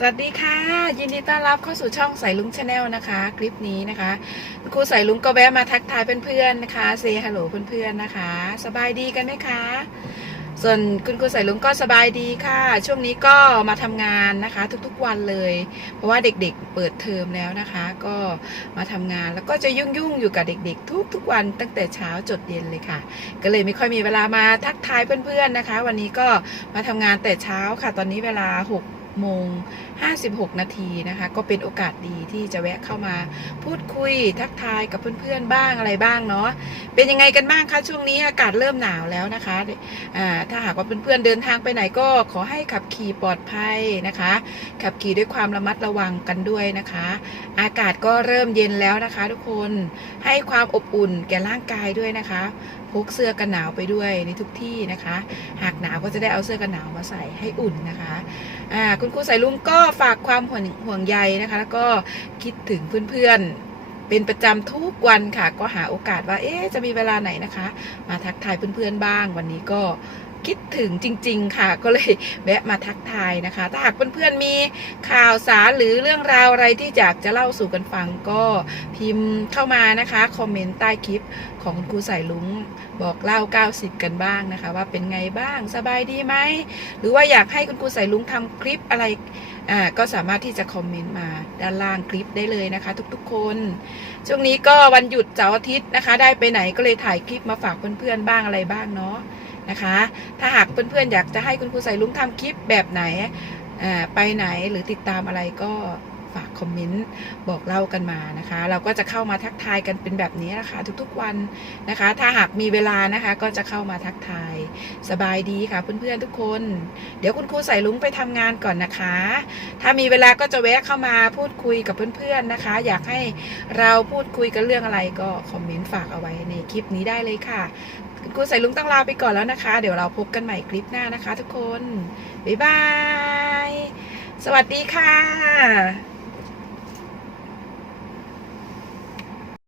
สวัสดีค่ะ ยินดีต้อนรับเข้าสู่ช่องใส่ลุงชาแนลนะคะ คลิปนี้นะคะคุณครูใส่ลุงก็แวะมาทักทายเพื่อนๆนะคะเซฮัลโหลเพื่อนๆนะคะ สบายดีกันไหมคะ ส่วนคุณครูใส่ลุงก็สบายดีค่ะ ช่วงนี้ก็มาทำงานนะคะ ทุกๆวันเลย เพราะว่าเด็กๆเปิดเทอมแล้วนะคะ ก็มาทำงานแล้วก็จะยุ่งๆอยู่กับเด็ก ๆ ทุกๆวันตั้งแต่เช้าจดเย็นเลยค่ะ ก็เลยไม่ค่อยมีเวลามาทักทายเพื่อนๆนะคะ วันนี้ก็มาทำงานแต่เช้าค่ะ ตอนนี้เวลา6 โมง56 นาทีนะคะ ก็เป็นโอกาสดีที่จะแวะเข้ามาพูดคุยทักทายกับเพื่อนๆบ้างอะไรบ้างเนาะเป็นยังไงกันบ้างคะช่วงนี้อากาศเริ่มหนาวแล้วนะคะถ้าหากว่าเพื่อนๆเดินทางไปไหนก็ขอให้ขับขี่ปลอดภัยนะคะ ขับขี่ด้วยความระมัดระวังกันด้วยนะคะ อากาศก็เริ่มเย็นแล้วนะคะ ทุกคนให้ความอบอุ่นแก่ร่างกายด้วยนะคะพกเสื้อกันหนาวไปด้วยในทุกที่นะคะ หากหนาวก็จะได้เอาเสื้อกันหนาวมาใส่ให้อุ่นนะคะอ่าคุณครูสายลุงก็ฝากความห่วงห่วงใยนะคะ แล้วก็คิดถึงเพื่อนๆ เป็นประจำทุกวันค่ะ ก็หาโอกาสว่า เอ๊จะมีเวลาไหนนะคะ มาทักทายเพื่อนๆบ้าง วันนี้ก็ คิดถึงจริง ๆ ค่ะ ก็เลยแวะมาทักทายนะคะ ถ้าหากเพื่อนๆมีข่าวสารหรือเรื่องราวอะไรที่อยากจะเล่าสู่กันฟังก็พิมพ์เข้ามานะคะคอมเมนต์ใต้คลิปของคุณครูสายลุงบอกเล่า 90 กันบ้างนะคะ ว่าเป็นไงบ้างสบายดีไหมหรือว่าอยากให้คุณครูสายลุงทำคลิปอะไรอ่าก็สามารถที่จะคอมเมนต์มาด้านล่างคลิปได้เลยนะคะ ทุกๆคน ช่วงนี้ก็วันหยุดเสาร์อาทิตย์นะคะ ได้ไปไหนก็เลยถ่ายคลิปมาฝากเพื่อนๆบ้างอะไรบ้างเนาะ นะคะ ถ้าหากเพื่อนๆอยากจะให้คุณครูใส่ลุงทำคลิปแบบไหนไปไหนหรือติดตามอะไรก็ คอมเมนต์บอกเล่ากันมานะคะ เราก็จะเข้ามาทักทายกันเป็นแบบนี้นะคะทุกๆวันนะคะ ถ้าหากมีเวลานะคะก็จะเข้ามาทักทายสบายดีค่ะเพื่อนๆทุกคน เดี๋ยวคุณครูใส่ลุงไปทำงานก่อนนะคะ ถ้ามีเวลาก็จะแวะเข้ามาพูดคุยกับเพื่อนๆนะคะ อยากให้เราพูดคุยกันเรื่องอะไรก็คอมเมนต์ฝากเอาไว้ในคลิปนี้ได้เลยค่ะคุณครูใส่ลุงต้องลาไปก่อนแล้วนะคะ เดี๋ยวเราพบกันใหม่คลิปหน้านะคะ ทุกคนบ๊ายบาย สวัสดีค่ะ